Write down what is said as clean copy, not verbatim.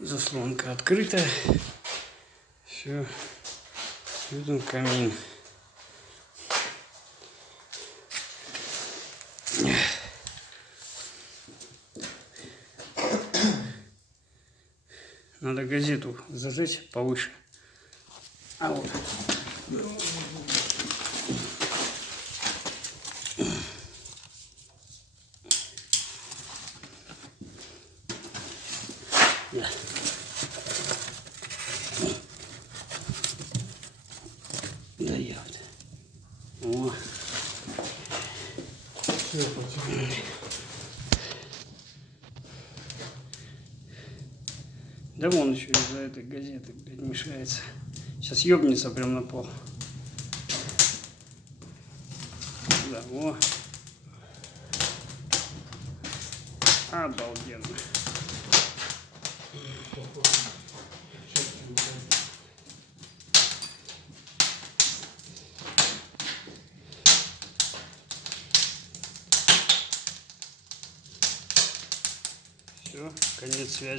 Заслонка открыта. Все. Видно камин. Надо газету зажечь повыше. А вот. Да. Да я вот. О. Все, потихоньку. Да вон еще из-за этой газеты, блядь, мешается. Сейчас ёбнется прям на пол. Да, о. Обалденно. Все, конец связи.